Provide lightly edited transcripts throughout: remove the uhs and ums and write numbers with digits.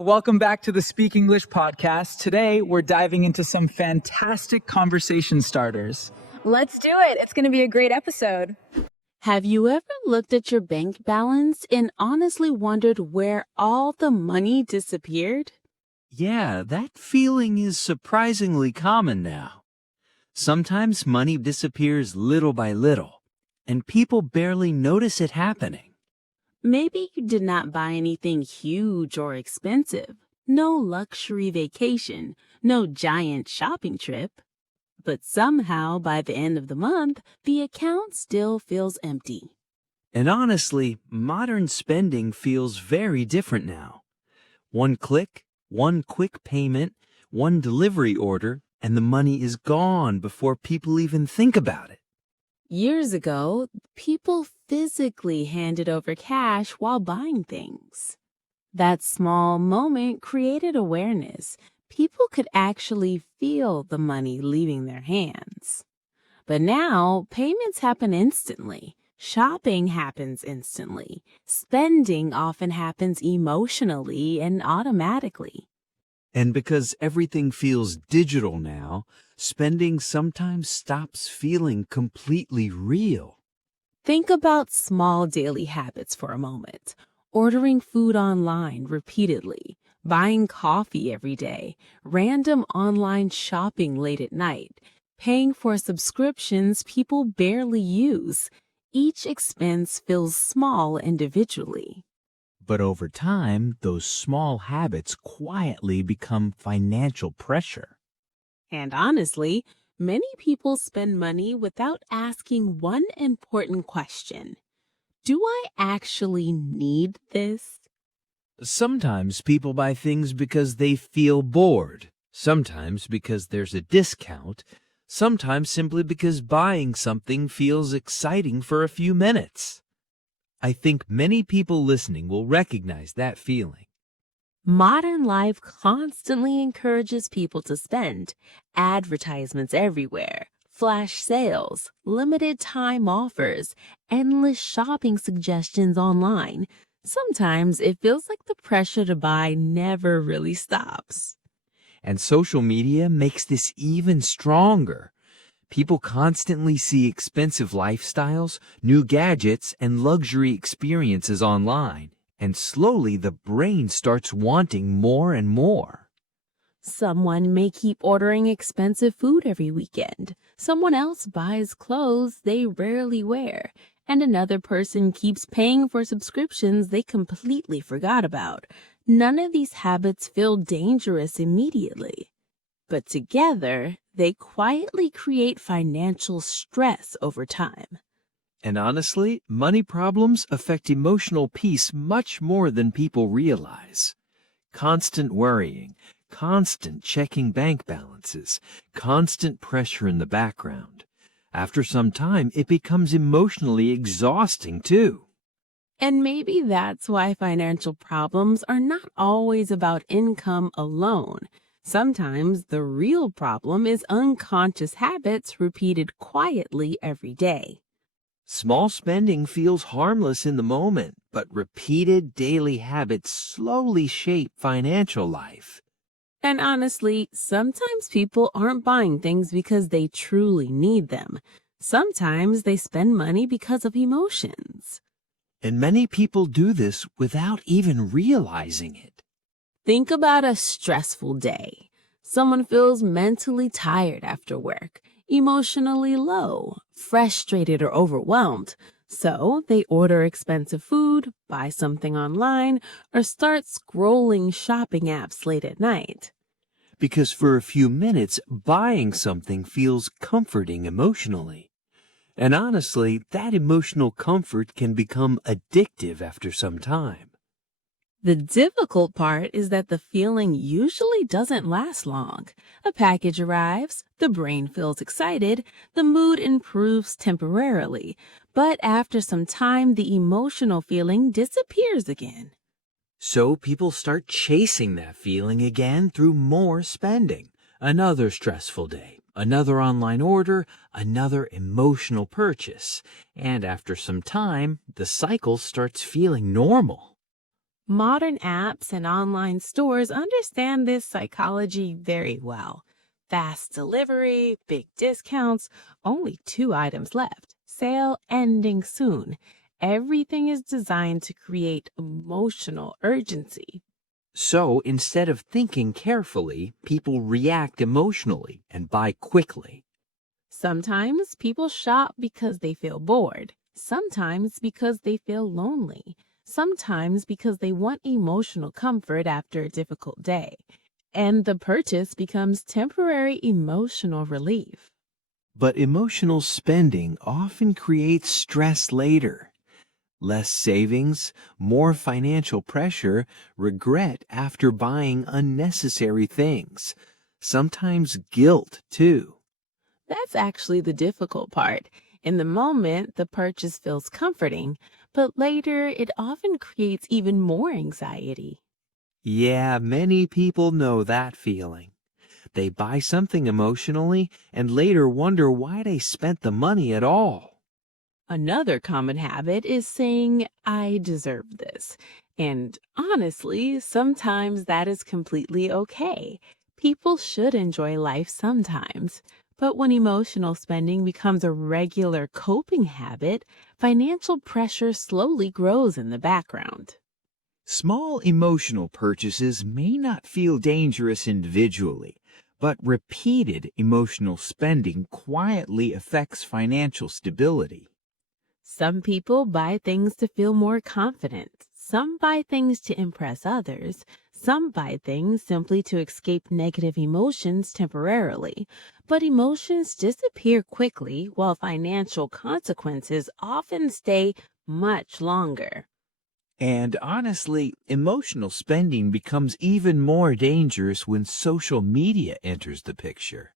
Welcome back to the Speak English podcast. Today, we're diving into some fantastic conversation starters. Let's do it. It's going to be a great episode. Have you ever looked at your bank balance and honestly wondered where all the money disappeared? Yeah, that feeling is surprisingly common now. Sometimes money disappears little by little, and people barely notice it happening. Maybe you did not buy anything huge or expensive. No luxury vacation, no giant shopping trip. But somehow, by the end of the month, the account still feels empty. And honestly, modern spending feels very different now. One click, one quick payment, one delivery order, and the money is gone before people even think about it. Years ago, people physically handed over cash while buying things. That small moment created awareness. People could actually feel the money leaving their hands. But now, payments happen instantly. Shopping happens instantly. Spending often happens emotionally and automatically. And because everything feels digital now, spending sometimes stops feeling completely real. Think about small daily habits for a moment. Ordering food online repeatedly, buying coffee every day, random online shopping late at night, paying for subscriptions people barely use. Each expense feels small individually. But over time, those small habits quietly become financial pressure. And honestly, many people spend money without asking one important question. Do I actually need this? Sometimes people buy things because they feel bored, sometimes because there's a discount, sometimes simply because buying something feels exciting for a few minutes. I think many people listening will recognize that feeling. Modern life constantly encourages people to spend. Advertisements everywhere, flash sales, limited time offers, endless shopping suggestions online. Sometimes it feels like the pressure to buy never really stops. And social media makes this even stronger. People constantly see expensive lifestyles, new gadgets, and luxury experiences online. And slowly the brain starts wanting more and more. Someone may keep ordering expensive food every weekend. Someone else buys clothes they rarely wear. And another person keeps paying for subscriptions they completely forgot about. None of these habits feel dangerous immediately. But together, they quietly create financial stress over time. And honestly, money problems affect emotional peace much more than people realize. Constant worrying, constant checking bank balances, constant pressure in the background. After some time, it becomes emotionally exhausting too. And maybe that's why financial problems are not always about income alone. Sometimes the real problem is unconscious habits repeated quietly every day. Small spending feels harmless in the moment, but repeated daily habits slowly shape financial life. And honestly, sometimes people aren't buying things because they truly need them. Sometimes they spend money because of emotions. And many people do this without even realizing it. Think about a stressful day. Someone feels mentally tired after work, emotionally low, frustrated, or overwhelmed. So they order expensive food, buy something online, or start scrolling shopping apps late at night. Because for a few minutes, buying something feels comforting emotionally. And honestly, that emotional comfort can become addictive after some time. The difficult part is that the feeling usually doesn't last long. A package arrives, the brain feels excited, the mood improves temporarily, but after some time, the emotional feeling disappears again. So people start chasing that feeling again through more spending. Another stressful day, another online order, another emotional purchase. And after some time, the cycle starts feeling normal. Modern apps and online stores understand this psychology very well. Fast delivery, big discounts, only 2 items left, sale ending soon. Everything is designed to create emotional urgency. So instead of thinking carefully, people react emotionally and buy quickly. Sometimes people shop because they feel bored, sometimes because they feel lonely, sometimes because they want emotional comfort after a difficult day. And the purchase becomes temporary emotional relief. But emotional spending often creates stress later. Less savings, more financial pressure, regret after buying unnecessary things. Sometimes guilt, too. That's actually the difficult part. In the moment, the purchase feels comforting, but later it often creates even more anxiety. Yeah, many people know that feeling. They buy something emotionally and later wonder why they spent the money at all. Another common habit is saying, I deserve this. And honestly, sometimes that is completely okay. People should enjoy life sometimes. But when emotional spending becomes a regular coping habit, financial pressure slowly grows in the background. Small emotional purchases may not feel dangerous individually, but repeated emotional spending quietly affects financial stability. Some people buy things to feel more confident. Some buy things to impress others. Some buy things simply to escape negative emotions temporarily. But emotions disappear quickly while financial consequences often stay much longer. And honestly, emotional spending becomes even more dangerous when social media enters the picture.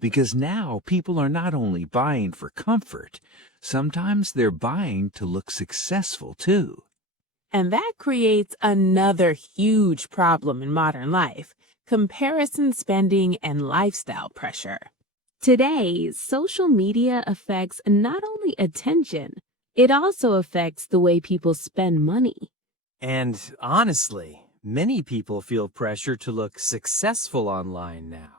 Because now people are not only buying for comfort, sometimes they're buying to look successful too. And that creates another huge problem in modern life: comparison spending and lifestyle pressure. Today, social media affects not only attention, it also affects the way people spend money. And honestly, many people feel pressure to look successful online now.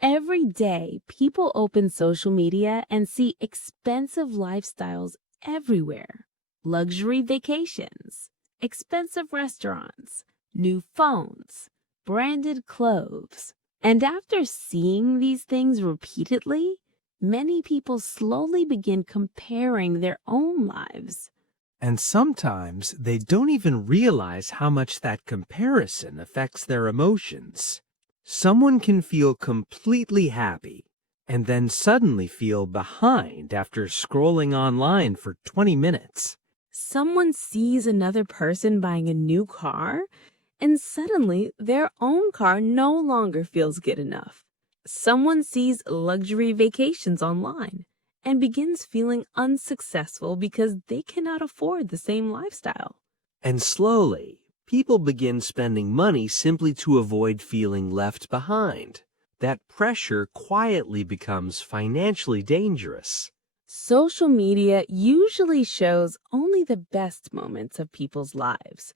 Every day, people open social media and see expensive lifestyles everywhere: luxury vacations, expensive restaurants, new phones, branded clothes. And after seeing these things repeatedly, many people slowly begin comparing their own lives. And sometimes they don't even realize how much that comparison affects their emotions. Someone can feel completely happy and then suddenly feel behind after scrolling online for 20 minutes. Someone sees another person buying a new car, and suddenly their own car no longer feels good enough. Someone sees luxury vacations online and begins feeling unsuccessful because they cannot afford the same lifestyle. And slowly, people begin spending money simply to avoid feeling left behind. That pressure quietly becomes financially dangerous. Social media usually shows only the best moments of people's lives: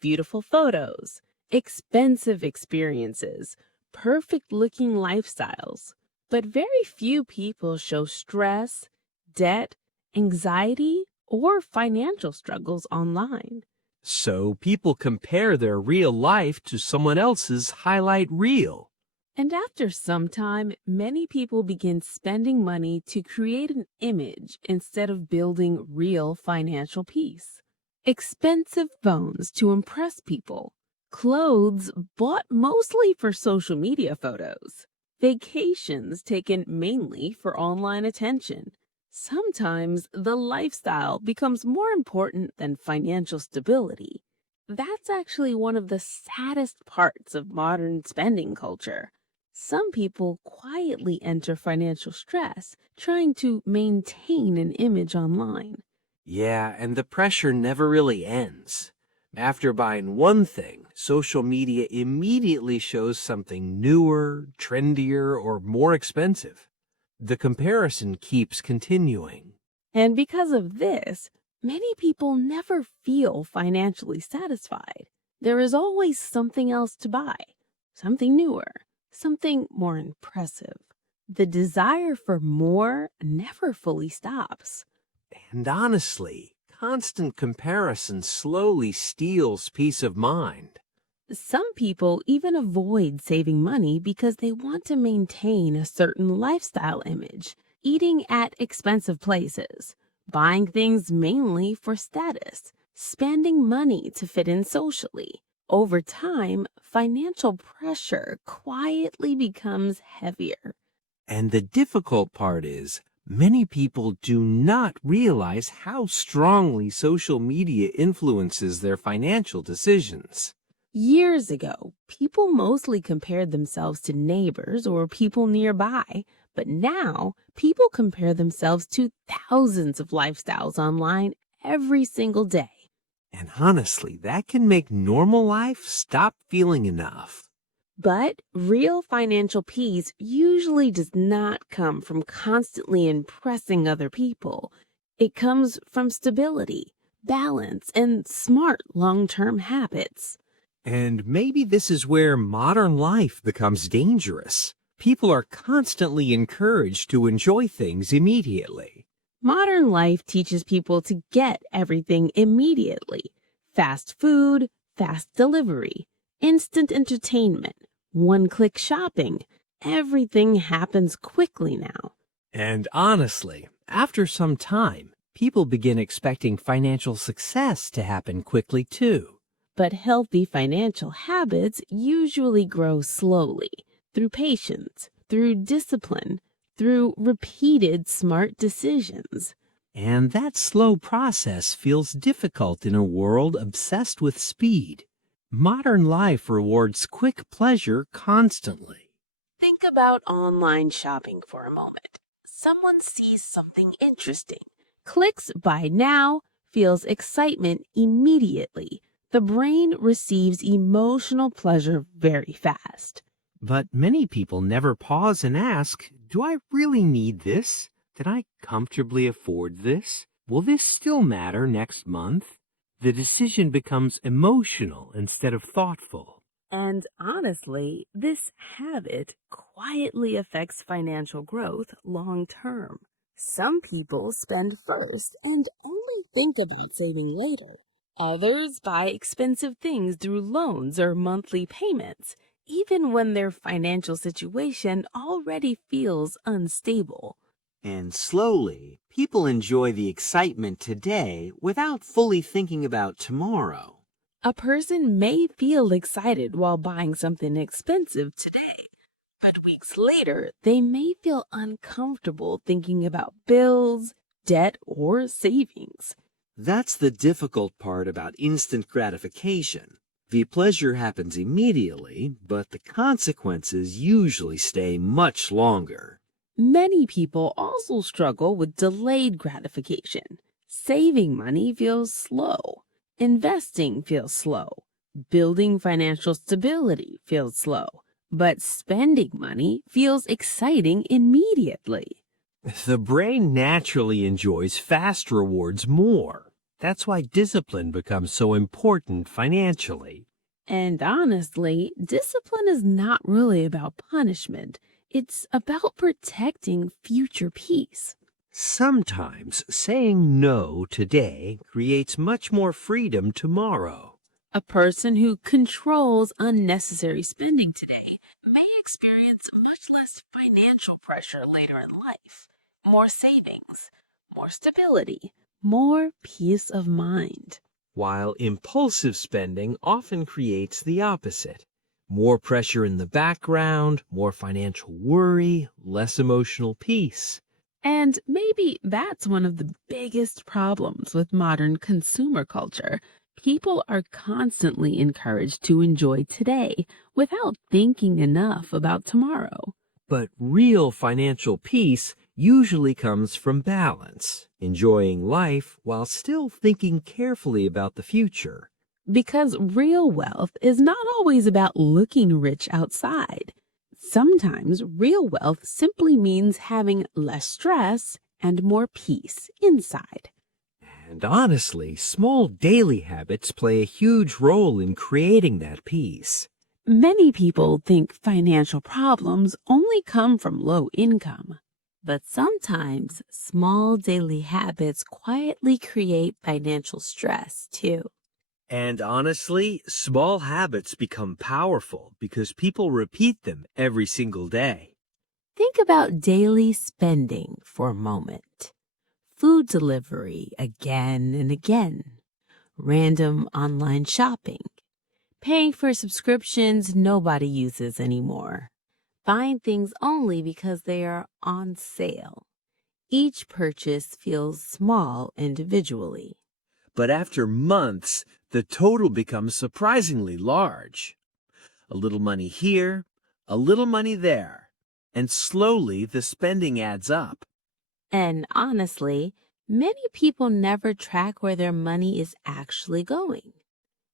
beautiful photos, expensive experiences, perfect looking lifestyles. But very few people show stress, debt, anxiety, or financial struggles online. So people compare their real life to someone else's highlight reel. And after some time, many people begin spending money to create an image instead of building real financial peace. Expensive phones to impress people, clothes bought mostly for social media photos, vacations taken mainly for online attention. Sometimes the lifestyle becomes more important than financial stability. That's actually one of the saddest parts of modern spending culture. Some people quietly enter financial stress trying to maintain an image online. Yeah, and the pressure never really ends. After buying one thing, social media immediately shows something newer, trendier, or more expensive. The comparison keeps continuing. And because of this, many people never feel financially satisfied. There is always something else to buy, something newer, something more impressive. The desire for more never fully stops. And honestly, constant comparison slowly steals peace of mind. Some people even avoid saving money because they want to maintain a certain lifestyle image, eating at expensive places, buying things mainly for status, spending money to fit in socially. Over time, financial pressure quietly becomes heavier. And the difficult part is, many people do not realize how strongly social media influences their financial decisions. Years ago, people mostly compared themselves to neighbors or people nearby, but now people compare themselves to thousands of lifestyles online every single day. And honestly, that can make normal life stop feeling enough. But real financial peace usually does not come from constantly impressing other people. It comes from stability, balance, and smart long-term habits. And maybe this is where modern life becomes dangerous. People are constantly encouraged to enjoy things immediately. Modern life teaches people to get everything immediately. Fast food, fast delivery, instant entertainment, one-click shopping. Everything happens quickly now. And honestly, after some time, people begin expecting financial success to happen quickly too. But healthy financial habits usually grow slowly, through patience, through discipline, through repeated smart decisions. And that slow process feels difficult in a world obsessed with speed. Modern life rewards quick pleasure constantly. Think about online shopping for a moment. Someone sees something interesting, clicks buy now, feels excitement immediately. The brain receives emotional pleasure very fast. But many people never pause and ask, do I really need this? Can I comfortably afford this? Will this still matter next month? The decision becomes emotional instead of thoughtful. And honestly, this habit quietly affects financial growth long term. Some people spend first and only think about saving later. Others buy expensive things through loans or monthly payments, even when their financial situation already feels unstable. And slowly, people enjoy the excitement today without fully thinking about tomorrow. A person may feel excited while buying something expensive today, but weeks later, they may feel uncomfortable thinking about bills, debt, or savings. That's the difficult part about instant gratification. The pleasure happens immediately, but the consequences usually stay much longer. Many people also struggle with delayed gratification. Saving money feels slow. Investing feels slow. Building financial stability feels slow. But spending money feels exciting immediately. The brain naturally enjoys fast rewards more. That's why discipline becomes so important financially. And honestly, discipline is not really about punishment. It's about protecting future peace. Sometimes saying no today creates much more freedom tomorrow. A person who controls unnecessary spending today may experience much less financial pressure later in life. More savings, more stability, more peace of mind. While impulsive spending often creates the opposite. More pressure in the background, more financial worry, less emotional peace. And maybe that's one of the biggest problems with modern consumer culture. People are constantly encouraged to enjoy today without thinking enough about tomorrow. But real financial peace usually comes from balance, enjoying life while still thinking carefully about the future. Because real wealth is not always about looking rich outside. Sometimes real wealth simply means having less stress and more peace inside. And honestly, small daily habits play a huge role in creating that peace. Many people think financial problems only come from low income, but sometimes small daily habits quietly create financial stress too. And honestly, small habits become powerful because people repeat them every single day. Think about daily spending for a moment. Food delivery again and again, random online shopping, paying for subscriptions nobody uses anymore, buying things only because they are on sale. Each purchase feels small individually. But after months, the total becomes surprisingly large. A little money here, a little money there, and slowly the spending adds up. And honestly, many people never track where their money is actually going.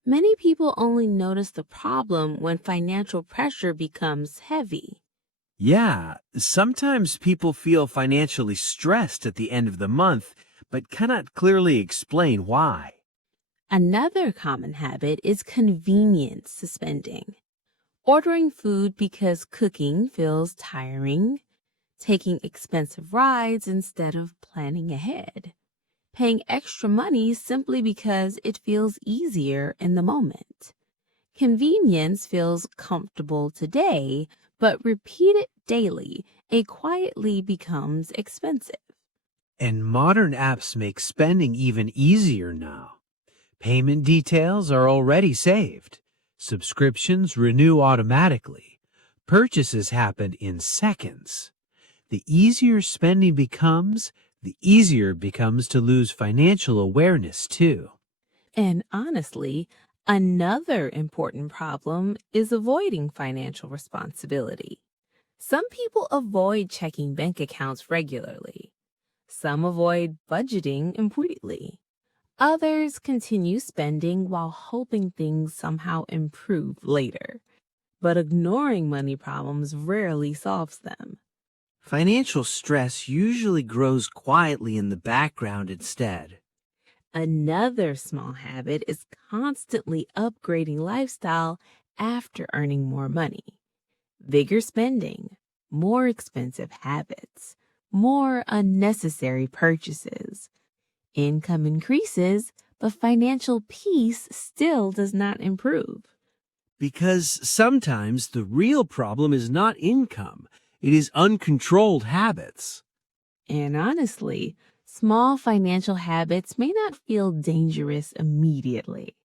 Many people only notice the problem when financial pressure becomes heavy. Yeah, sometimes people feel financially stressed at the end of the month, but cannot clearly explain why. Another common habit is convenience spending. Ordering food because cooking feels tiring, taking expensive rides instead of planning ahead, paying extra money simply because it feels easier in the moment. Convenience feels comfortable today, but repeated daily, it quietly becomes expensive. And modern apps make spending even easier now. Payment details are already saved. Subscriptions renew automatically. Purchases happen in seconds. The easier spending becomes, the easier it becomes to lose financial awareness too. And honestly, another important problem is avoiding financial responsibility. Some people avoid checking bank accounts regularly. Some avoid budgeting completely. Others continue spending while hoping things somehow improve later. But ignoring money problems rarely solves them. Financial stress usually grows quietly in the background instead. Another small habit is constantly upgrading lifestyle after earning more money. Bigger spending, more expensive habits, more unnecessary purchases. Income increases, but financial peace still does not improve. Because sometimes the real problem is not income, it is uncontrolled habits. And honestly, small financial habits may not feel dangerous immediately,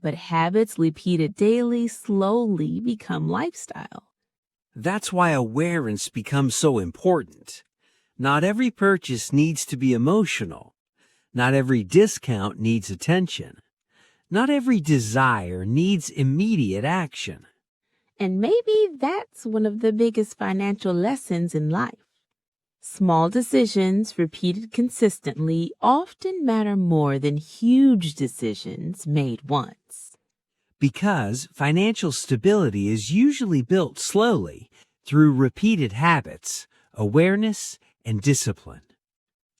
but habits repeated daily slowly become lifestyle. That's why awareness becomes so important. Not every purchase needs to be emotional. Not every discount needs attention. Not every desire needs immediate action. And maybe that's one of the biggest financial lessons in life. Small decisions repeated consistently often matter more than huge decisions made once. Because financial stability is usually built slowly through repeated habits, awareness, and discipline.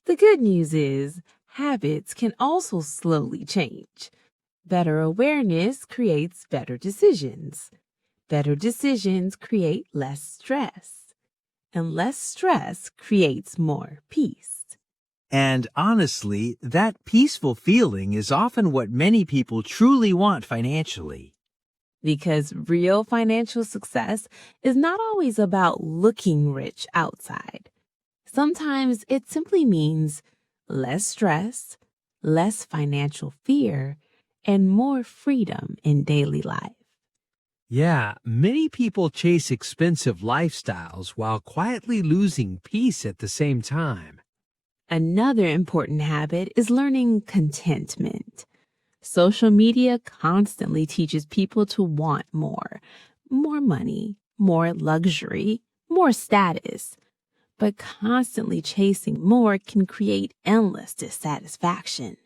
The good news is habits can also slowly change. Better awareness creates better decisions. Better decisions create less stress. And less stress creates more peace. And honestly, that peaceful feeling is often what many people truly want financially. Because real financial success is not always about looking rich outside. Sometimes it simply means less stress, less financial fear, and more freedom in daily life. Yeah, many people chase expensive lifestyles while quietly losing peace at the same time. Another important habit is learning contentment. Social media constantly teaches people to want more money, more luxury, more status. But constantly chasing more can create endless dissatisfaction.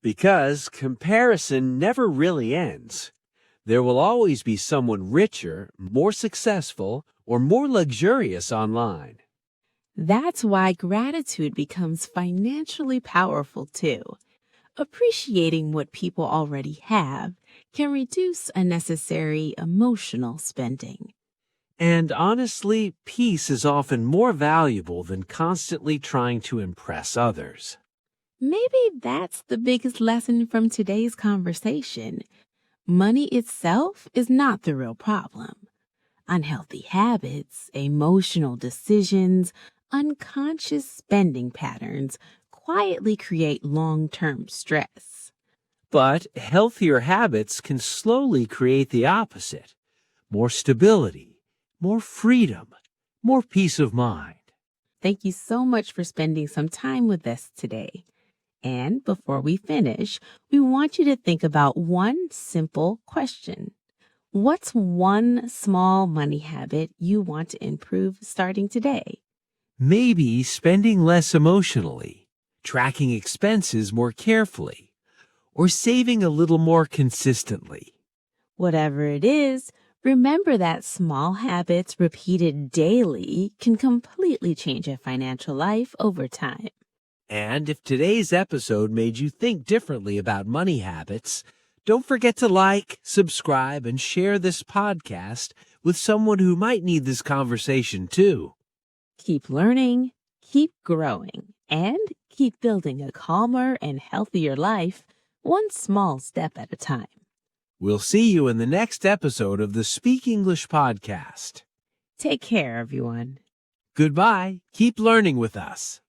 Because comparison never really ends. There will always be someone richer, more successful, or more luxurious online. That's why gratitude becomes financially powerful too. Appreciating what people already have can reduce unnecessary emotional spending. And honestly, peace is often more valuable than constantly trying to impress others. Maybe that's the biggest lesson from today's conversation. Money itself is not the real problem. Unhealthy habits, emotional decisions, unconscious spending patterns quietly create long-term stress. But healthier habits can slowly create the opposite: more stability, more freedom, more peace of mind. Thank you so much for spending some time with us today. And before we finish, we want you to think about one simple question. What's one small money habit you want to improve starting today? Maybe spending less emotionally, tracking expenses more carefully, or saving a little more consistently. Whatever it is, remember that small habits repeated daily can completely change a financial life over time. And if today's episode made you think differently about money habits, don't forget to like, subscribe, and share this podcast with someone who might need this conversation too. Keep learning, keep growing, and keep building a calmer and healthier life, one small step at a time. We'll see you in the next episode of the Speak English podcast. Take care, everyone. Goodbye. Keep learning with us.